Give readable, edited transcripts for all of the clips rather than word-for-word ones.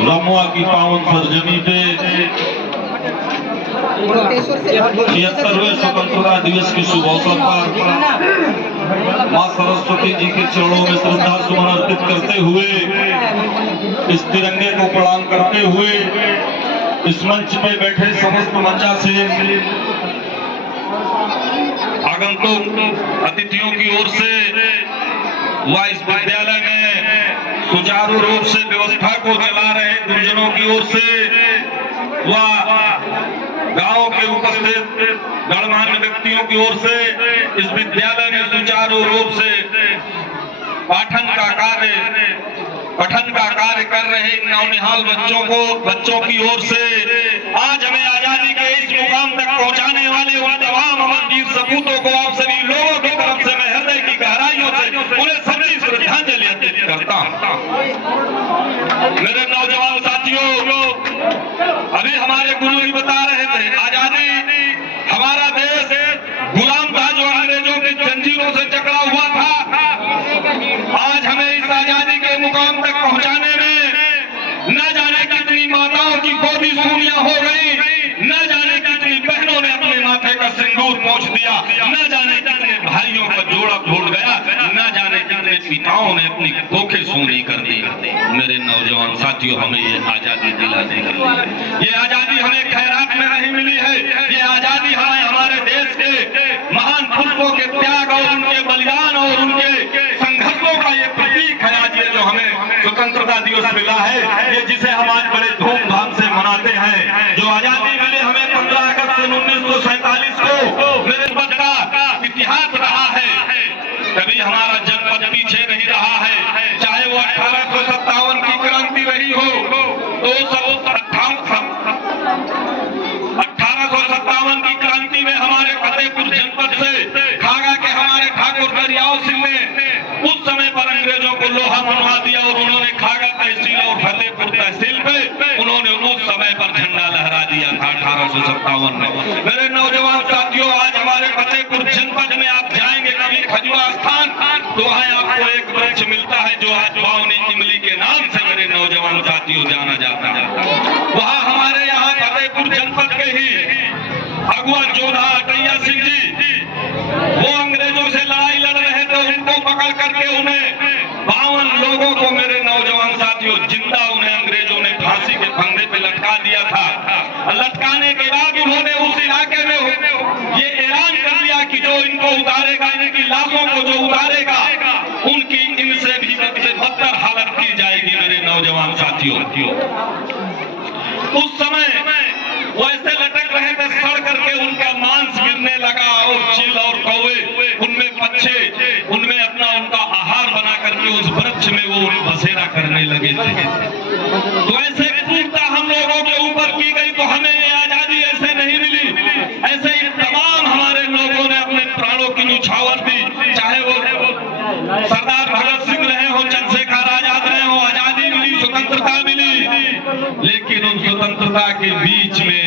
रमुआ की पावन सरजमी पे 76वें स्वतंत्रता दिवस की शुभ अवसर पर मां सरस्वती जी के चरणों में श्रद्धा सुमन अर्पित करते हुए, इस तिरंगे को प्रणाम करते हुए, इस मंच पे बैठे समस्त मंचासीन आगंतुक अतिथियों की ओर से व इस विद्यालय में सुचारू रूप से व्यवस्था को चला रहे गुरुजनों की ओर से व गांव के उपस्थित गणमान्य व्यक्तियों की ओर से इस विद्यालय में सुचारू रूप से पठन का कार्य कर रहे नौनिहाल बच्चों की ओर से आज हमें आजादी के इस मुकाम तक पहुंचाने वाले उन तमाम अमरवीर सपूतों को आप सभी लोगों की तरफ से मैं हृदय की गहराइयों से उन्हें सच्ची श्रद्धांजलि अर्पित करता हूं। मेरे नौजवान साथियों, अभी हमारे गुरु जी बता रहे थे, आजादी हमारा देश गुलाम था जो अंग्रेजों की जंजीरों से जकड़ा हुआ था। आज हमें इस आजादी के मुकाम तक पहुंचाने में न जाने कितनी माताओं की गोदी सूनियां हो गई, न जाने कितनी बहनों ने अपने माथे का सिंदूर पोंछ दिया, न जाने कितने भाइयों का जोड़ा टूट गया, न जाने कितने पिताओं ने अपनी कोखे सूनी कर दी। मेरे नौजवान साथियों, हमें ये आजादी दिलाने के लिए, ये आजादी हमें खैरात में नहीं मिली है, ये आजादी हमें हमारे देश के महान पुरुषों के त्याग और उनके बलिदान और उनके संघर्षों का ये प्रतीक है। आज ये जो हमें स्वतंत्रता दिवस मिला है, ये जिसे हम आज बड़े धूमधाम से मनाते हैं, जो आजादी मिली हमें 15 अगस्त 1947 को, मेरे बच्चा इतिहास रहा है। कभी हमारा जनपद पीछे नहीं रहा है, चाहे वो 1857 की क्रांति रही हो, तो 1857 की क्रांति में हमारे फतेहपुर जनपद से खागा के हमारे ठाकुर दरियाव सिंह ने उस समय पर अंग्रेजों को लोहा मनवा दिया और उन्होंने खागा तहसील और फतेहपुर तहसील पे उन्होंने उस समय पर झंडा लहरा दिया था 1857 में। मेरे नौजवान साथियों, आज हमारे फतेहपुर जनपद में आप जाएंगे कभी खजुआ स्थान, तो वहाँ आपको एक वृक्ष मिलता है जो आज बावनी इमली के नाम से मेरे नौजवान साथियों जाना जाता है। वहाँ हमारे यहाँ फतेहपुर जनपद के ही अगुआ जोधा अटैया सिंह जी, वो अंग्रेजों से लड़ाई लड़ रहे थे, उनको पकड़ करके उन्हें 52 लोगों को मेरे नौजवान साथियों जिंदा उन्हें अंग्रेजों ने फांसी के फंदे पे लटका दिया था। लटकाने के बाद उन्होंने उस इलाके में ये ऐलान कर दिया कि जो इनको उतारेगा, इनकी लाशों को जो उतारेगा, उनकी इनसे भी बदतर हालत की जाएगी। मेरे नौजवान साथियों, उस समय वैसे लटक रहे थे, सड़ करके उनका मांस गिरने लगा और चील और कौवे उनमें बच्चे उनमें अपना उनका आहार बना करके उस वृक्ष में वो बसेरा करने लगे थे। तो ऐसे क्रूरता हम लोगों के ऊपर की गई, तो हमें ये आजादी ऐसे नहीं मिली। ऐसे ही तमाम हमारे लोगों ने अपने प्राणों की न्यौछावर दी, चाहे वो सरदार भगत सिंह रहे हो, चंद्रशेखर आजाद रहे हो, आजादी मिली, स्वतंत्रता मिली, लेकिन उन स्वतंत्रता के बीच में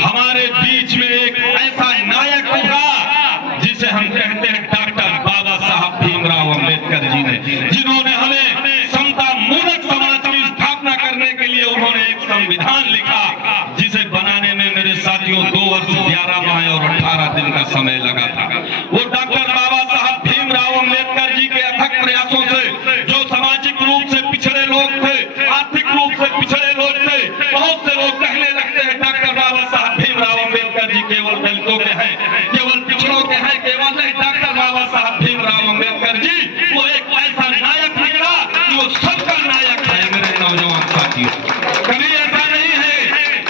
हमारे बीच में एक ऐसा नायक उभरा जिसे हम कहते हैं डॉक्टर बाबा साहब भीमराव अंबेडकर जी ने, जिन्होंने हमें समता मूलक समाज की स्थापना करने के लिए उन्होंने एक संविधान लिखा, जिसे बनाने में मेरे साथियों 2 वर्ष 11 माह और 18 दिन का समय लगा था। वो डॉक्टर बाबा साहब भीमराव अंबेडकर जी के अथक प्रयासों से, जो सामाजिक रूप से पिछड़े लोग थे, आर्थिक रूप से पिछड़े लोग थे, बहुत से लोग कहने लगते हैं डॉक्टर बाबा साहब भीमराव अंबेडकर जी केवल दलितों के हैं, केवल पिछड़ों के हैं, केवल नहीं। डॉक्टर बाबा साहब भीमराव अंबेडकर जी वो एक ऐसा नायक निकला कि वो सबका नायक है। मेरे नौजवान साथियों, कभी ऐसा नहीं है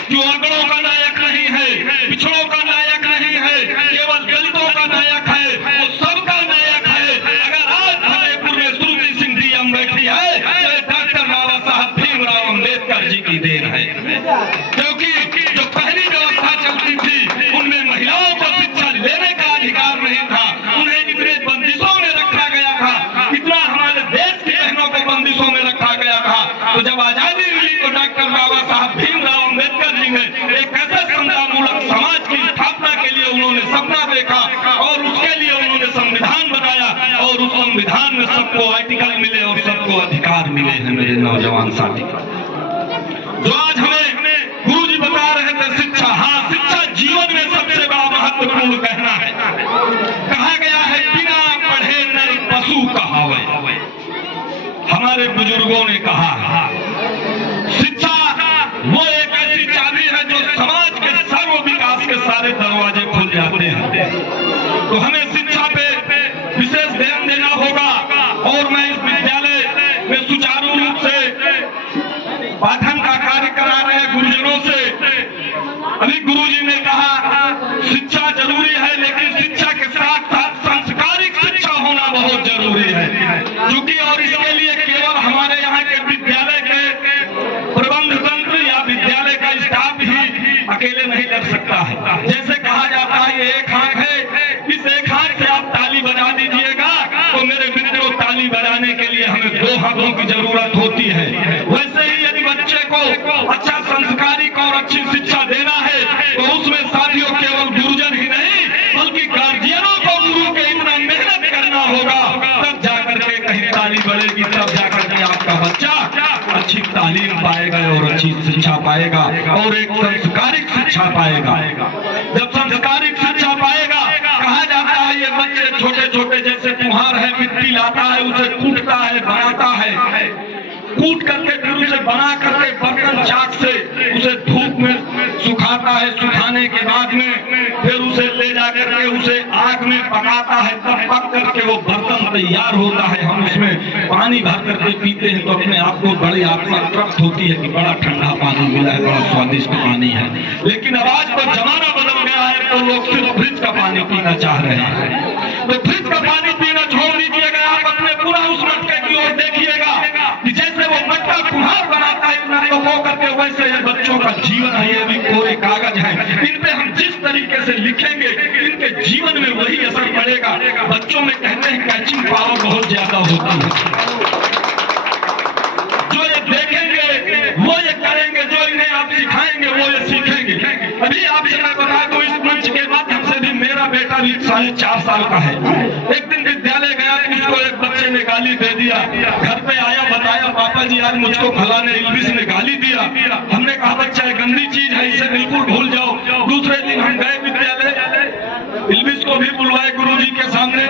कि अगड़ों का नायक नहीं है, पिछड़ों का नायक नहीं है, केवल दलितों का नायक है, वो सबका नायक है। अगर आज फतेहपुर में श्रुति सिंह जी हम बैठी है, तो डॉक्टर बाबा साहब भीमराव अंबेडकर जी की देन है, क्योंकि जो पहली व्यवस्था चलती थी उनमें महिलाओं को शिक्षा लेने का अधिकार नहीं था, उन्हें इतने बंदिशों में रखा गया था, इतना हमारे देश की बहनों को बंदिशों में रखा गया था। तो जब आजादी मिली तो डॉक्टर बाबा साहब भीमराव अंबेडकर जी ने एक ऐसे समतामूलक समाज की स्थापना के लिए उन्होंने सपना देखा और उसके लिए उन्होंने संविधान बनाया, और उस संविधान में सबको आर्टिकल मिले और सबको अधिकार मिले हैं। मेरे नौजवान साथी, जो आज हमें गुरुजी बता रहे थे शिक्षा, हाँ शिक्षा जीवन में सबसे बड़ा महत्वपूर्ण कहना है। कहा गया है बिना पढ़े नर पशु कहावे, हमारे बुजुर्गों ने कहा शिक्षा वो एक ऐसी चाबी है जो समाज के सर्व विकास के सारे दरवाजे खुल जाते हैं। तो हमें शिक्षा पे विशेष ध्यान देना होगा और मैं इस विद्यालय में सुचारू रूप से पाठन का कार्य करा रहे गुरुजनों से, अभी गुरुजी ने कहा शिक्षा जरूरी है, लेकिन शिक्षा के साथ साथ संस्कारिक शिक्षा होना बहुत जरूरी है, क्योंकि और इसके लिए केवल हमारे यहाँ के विद्यालय के प्रबंध तंत्र या विद्यालय का स्टाफ ही अकेले नहीं कर सकता है। जैसे कहा जाता है ये एक हाथ है, इस एक हाथ से आप ताली बजा दीजिएगा, तो मेरे मित्रों ताली बजाने के लिए हमें दो हाथों की जरूरत होती है। वैसे ही यदि बच्चे को अच्छा संस्कारिक और अच्छी शिक्षा देना है तो उसमें साथियों केवल गुरुजन ही नहीं बल्कि गार्जियनों को गुरु के इतना मेहनत करना होगा, तब जाकर के कहीं ताली बढ़ेगी, तब जाकर के आपका बच्चा अच्छी तालीम पाएगा और अच्छी शिक्षा पाएगा और एक संस्कारिक शिक्षा पाएगा। जब संस्कारिक शिक्षा पाएगा, कहा जाता है ये बच्चे छोटे छोटे जैसे कुम्हार है, मिट्टी लाता है, उसे कूटता है, बनाता है, कूट करके फिर उसे बना करके बर्तन चाक से उसे धूप में सुखाता है, सुखाने के बाद में फिर उसे ले जाकर के उसे आग में पकाता है, तब पक करके वो बर्तन तैयार होता है। हम उसमें पानी भर करके पीते हैं तो अपने आप को बड़ी आत्मा तृप्त होती है कि बड़ा ठंडा पानी मिला है, बड़ा स्वादिष्ट पानी है। लेकिन अब आज तो जमाना बदल गया है, तो लोग सिर्फ फ्रिज का पानी पीना चाह रहे हैं। तो फ्रिज का पानी पीना छोड़ दीजिएगा, आप अपने पूरा उस मटके की ओर देखिएगा कि जैसे वो मटका कुम्हार बनाता है तो वो करके वैसे ये बच्चों का जीवन है, ये भी कोरे कागज है, इन पे हम जिस तरीके से लिखेंगे इनके जीवन में वही असर पड़ेगा। बच्चों में कहते हैं कैचिंग पावर बहुत ज्यादा होती है, जो ये देखेंगे वो ये करेंगे, जो इन्हें आप सिखाएंगे वो ये सीखेंगे। अभी आपसे मैं बता दूं, इस मंच के माध्यम से भी मेरा बेटा भी 4.5 साल का है। एक दिन विद्यालय गया तो उसको एक बच्चे ने गाली दे दिया, घर पे आया बताया पापा जी आज मुझको फलाने इल्बिस ने गाली दिया। हमने कहा बच्चा गंदी चीज है, इसे बिल्कुल भूल जाओ। दूसरे दिन हम गए विद्यालय, इल्बिस को भी बुलवाए गुरुजी के सामने,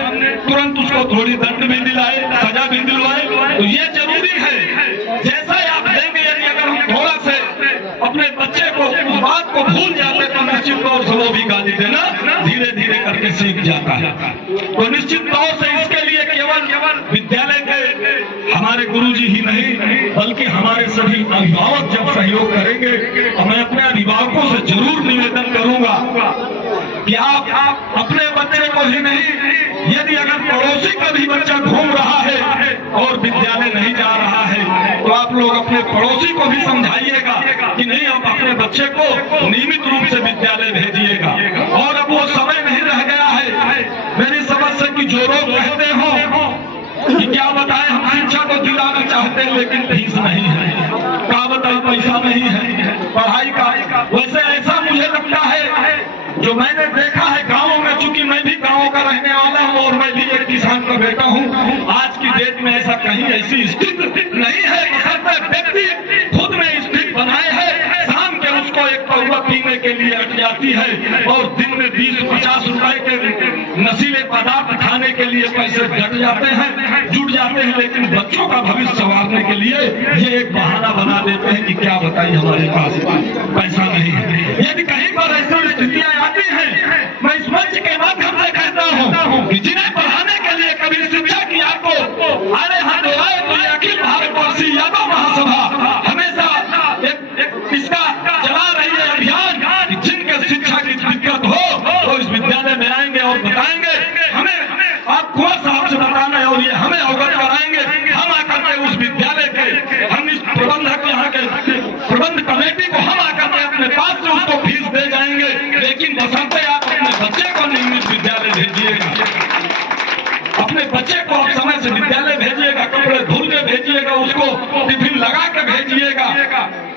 तुरंत उसको थोड़ी दंड भी दिलाए, सजा भी दिलवाए। तो ये जरूरी है, जैसा आप देंगे यदि अगर हम थोड़ा से अपने बच्चे को उस बात को भूल जाते तो निश्चित तौर से वो भी गाली देना धीरे धीरे करके सीख जाता है। तो निश्चित तौर से इसके लिए केवल विद्यालय के हमारे गुरुजी ही नहीं बल्कि हमारे सभी अभिभावक जब सहयोग करेंगे तो मैं अपने अभिभावकों से जरूर निवेदन करूंगा कि आप अपने बच्चे को ही नहीं, यदि अगर पड़ोसी का भी बच्चा घूम रहा है और विद्यालय नहीं जा रहा है तो आप लोग अपने पड़ोसी को भी समझाइएगा कि नहीं आप अपने बच्चे को नियमित रूप से विद्यालय भेजिएगा। और अब वो समय नहीं रह गया है, मेरी समझ से कि जो लोग कहते हो कि क्या बताएं हम शिक्षा को दिलाना चाहते हैं लेकिन फीस नहीं है, क्या बताएं पैसा नहीं है पढ़ाई का। वैसे ऐसा मुझे लगता है जो मैंने देखा है गांवों में, चूंकि मैं भी गांव का रहने वाला हूं और मैं भी एक किसान का बेटा हूं, आज की डेट में ऐसा कहीं ऐसी स्थिति नहीं है, व्यक्ति खुद ने स्थिति बनाए है, शाम के उसको एक पौवा पीने के लिए हट जाती है और दिन में 20-50 रुपए के नशीले पदार्थ खाने के लिए पैसे जुट जाते हैं, लेकिन बच्चों का भविष्य संवारने के लिए ये एक बहाना बना देते हैं कि क्या बताइए हमारे पास पैसा नहीं है। यदि कहीं पर ऐसी स्थितियां आती हैं, मैं इस मंच के माध्यम से कहता हूं कि जिन्हें पढ़ाने के लिए कभी शिक्षा की आपको अरे हाथ आए तो ये अखिल भारतवर्षीय यादव महासभा हमेशा इसका चला रही है अभियान कि जिनके शिक्षा की दिक्कत हो तो इस विद्यालय में आएंगे और बताएंगे, हमें आप कुंवर साहब से बताना है और ये हमें अवगत कराएंगे। हम आकर के उस विद्यालय के हम इस प्रबंधक यहाँ के प्रबंध कमेटी को हम आकर के अपने पास से उसको फीस दे जाएंगे, लेकिन बशर्ते आप अपने बच्चे को नियमित विद्यालय भेजिएगा, अपने बच्चे को आप समय से विद्यालय भेजिएगा, कपड़े धुल के भेजिएगा, उसको टिफिन लगा के भेजिएगा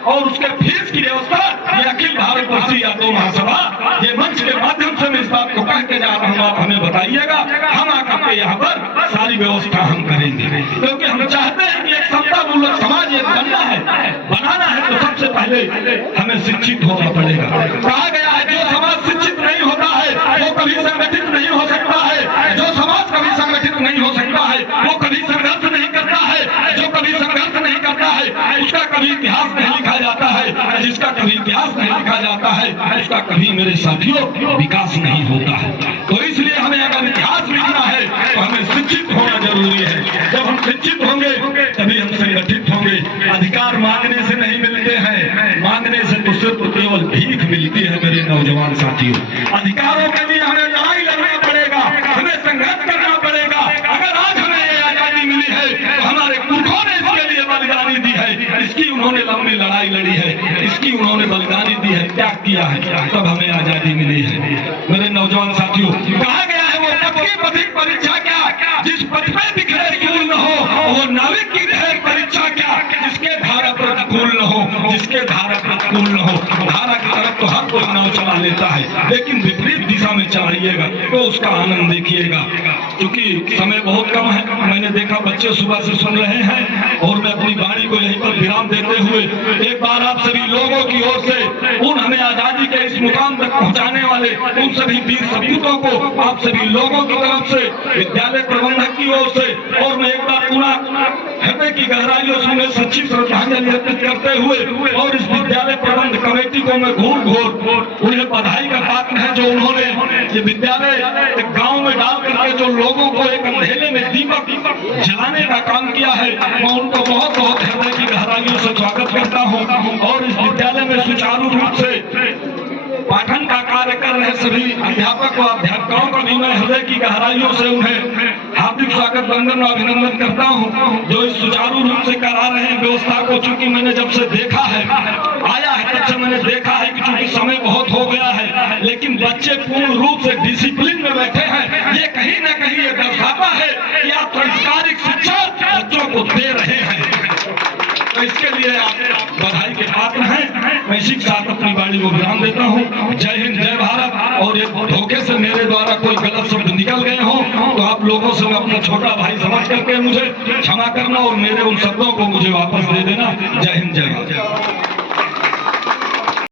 और उसके फीस की व्यवस्था ये अखिल भारतवर्षीय यादव महासभा ये मंच के माध्यम से मैं इस बात को कह के जा रहा हूँ, आप हमें बताइएगा, हम आकर के यहाँ पर सारी व्यवस्था हम करेंगे, क्योंकि हम चाहते हैं कि एक समता मूलक समाज एक बनना है, बनाना है तो सबसे पहले पहले हमें शिक्षित होना पड़ेगा। कहा गया है जो समाज शिक्षित नहीं होता है वो कभी संगठित नहीं हो सकता है, जो समाज कभी संगठित नहीं हो सकता है वो कभी संघर्ष नहीं करता है, जो कभी संघर्ष नहीं करता है उसका कभी इतिहास नहीं लिखा जाता है, जिसका कभी इतिहास नहीं लिखा जाता है उसका कभी मेरे साथियों विकास नहीं होता है। तो इसलिए हमें अगर इतिहास लिखना है तो हमें शिक्षित होना जरूरी है। जब हम शिक्षित होंगे तभी हम संगठित होंगे। अधिकार मांगने से नहीं मिलते हैं, मांगने से तो सिर्फ केवल भीख मिलती है मेरे नौजवान साथियों। अधिकारों के लिए हमें लड़ाई लड़ना पड़ेगा, हमें संघर्ष करना पड़ेगा। अगर आज हमें ये आजादी मिली है तो हमारे पुरखों ने इसके लिए बलिदानी दी है, इसकी उन्होंने लंबी लड़ाई लड़ी है, इसकी उन्होंने बलिदानी दी है, त्याग किया है, तब हमें आजादी मिली है। मेरे नौजवान साथियों, कहा गया है वो पथ की पथिक परीक्षा क्या, जिस पथ पे बिखरे सूल न हो वो नाविक की ढेर परीक्षा क्या, जिसके धारा प्रतिकूल न हो, जिसके धारा प्रतिकूल न हो। धारा की तरफ तो हर कोई नाव चला लेता है, लेकिन विपरीत दिशा में चलाइएगा तो उसका आनंद देखिएगा। क्योंकि समय बहुत कम है, मैंने देखा बच्चे सुबह से सुन रहे हैं और मैं अपनी वाणी को यहीं पर विराम देते हुए एक बार आप सभी लोगों की ओर से उन हमें आजादी के इस मुकाम तक पहुंचाने वाले उन सभी वीर सपूतों को आप सभी लोगों की तरफ से, विद्यालय प्रबंधक की ओर से, और मैं एक बार पुनः हृदय की गहराइयों से उन्हें सच्ची श्रद्धांजलि अर्पित करते हुए और इस विद्यालय प्रबंध कमेटी को मैं घूर घोर उन्हें बधाई का पात्र है जो उन्होंने ये विद्यालय एक गांव में डाल करके जो लोगों को एक अंधेरे में दीपक जलाने का काम किया है, मैं उनको बहुत बहुत हृदय की गहराइयों से स्वागत करता हूं। और इस विद्यालय में सुचारू रूप से पाठन का कार्य कर रहे सभी अध्यापक और अध्यापिकाओं का भी मैं हृदय की गहराइयों से उन्हें हार्दिक स्वागत वंदन और अभिनंदन करता हूं जो इस सुचारू रूप से करा रहे हैं व्यवस्था को। चूंकि मैंने जब से देखा है आया है तब से मैंने देखा है कि चूंकि समय बहुत हो गया है लेकिन बच्चे पूर्ण रूप से डिसिप्लिन में बैठे हैं। ये कहीं ना कहीं ये दर्शाता है कि आप संस्कारिक शिक्षा बच्चों को दे रहे हैं, तो इसके लिए आप बधाई के पात्र हैं। मैं इसी के साथ अपनी वाणी को विराम देता हूँ। जय हिंद, जय भारत। और ये धोखे से मेरे द्वारा कोई गलत शब्द निकल गए हो तो आप लोगों से मैं अपना छोटा भाई समझ करके मुझे क्षमा करना और मेरे उन शब्दों को मुझे वापस दे देना। जय हिंद, जय भारत।